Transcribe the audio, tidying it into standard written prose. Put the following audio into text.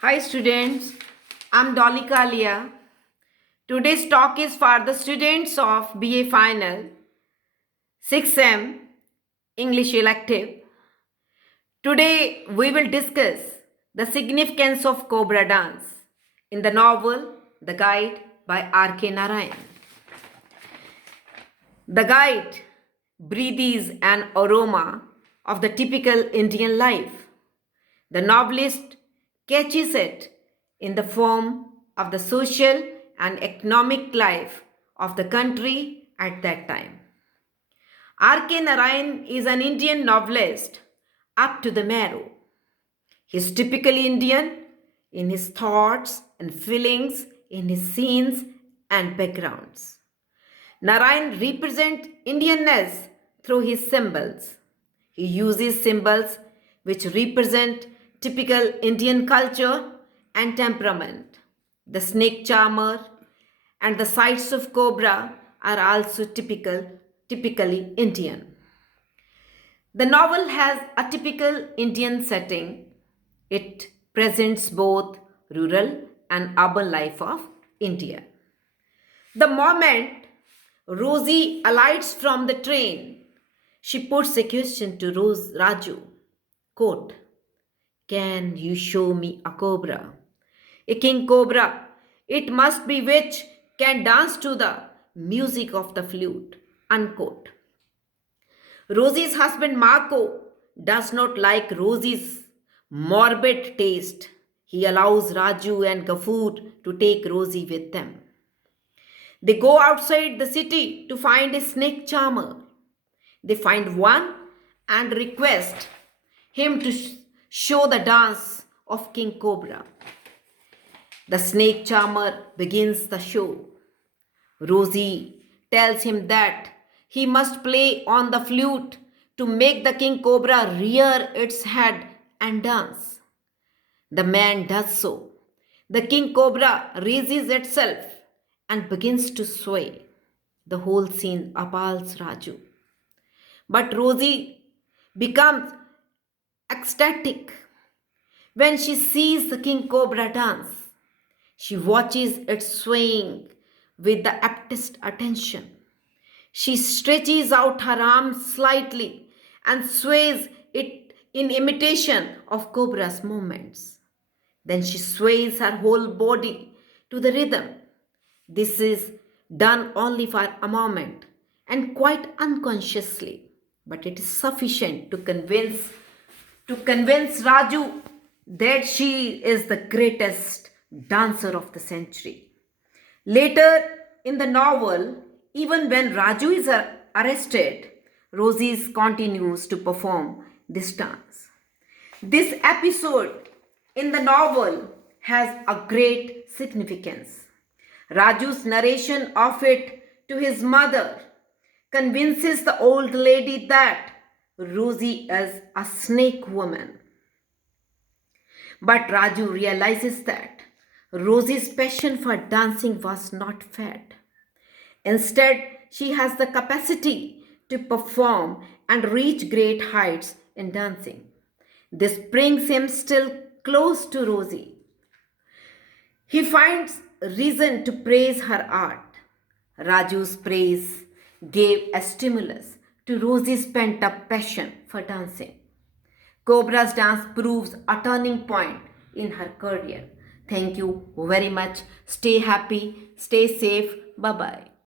Hi students, I'm Dolly Kalia. Today's talk is for the students of BA Final 6M English Elective. Today we will discuss the significance of Cobra dance in the novel The Guide by R.K. Narayan. The Guide breathes an aroma of the typical Indian life. The novelist catches it in the form of the social and economic life of the country at that time. R.K. Narayan is an Indian novelist up to the marrow. He is typically Indian in his thoughts and feelings, in his scenes and backgrounds. Narayan represents Indianness through his symbols. He uses symbols which represent typical Indian culture and temperament. The snake charmer and the sights of cobra are also typically Indian. The novel has a typical Indian setting. It presents both rural and urban life of India. The moment Rosie alights from the train, she puts a question to Raju. Quote, "Can you show me a cobra? A king cobra. It must be which can dance to the music of the flute." Unquote. Rosie's husband Marco does not like Rosie's morbid taste. He allows Raju and Gafoor to take Rosie with them. They go outside the city to find a snake charmer. They find one and request him to show the dance of King Cobra. The snake charmer begins the show. Rosie tells him that he must play on the flute to make the king cobra rear its head and dance. The man does so. The king cobra raises itself and begins to sway. The whole scene appalls Raju. But Rosie becomes ecstatic when she sees the king cobra dance. She watches it swaying with the aptest attention. She stretches out her arms slightly and sways it in imitation of cobra's movements. Then she sways her whole body to the rhythm. This is done only for a moment and quite unconsciously, but it is sufficient to convince Raju that she is the greatest dancer of the century. Later in the novel, even when Raju is arrested, Rosie continues to perform this dance. This episode in the novel has a great significance. Raju's narration of it to his mother convinces the old lady that Rosie is a snake woman. But Raju realizes that Rosie's passion for dancing was not fed. Instead, she has the capacity to perform and reach great heights in dancing. This brings him still close to Rosie. He finds reason to praise her art. Raju's praise gave a stimulus to Rosie's pent-up passion for dancing. Cobra's dance proves a turning point in her career. Thank you very much. Stay happy, stay safe. Bye-bye.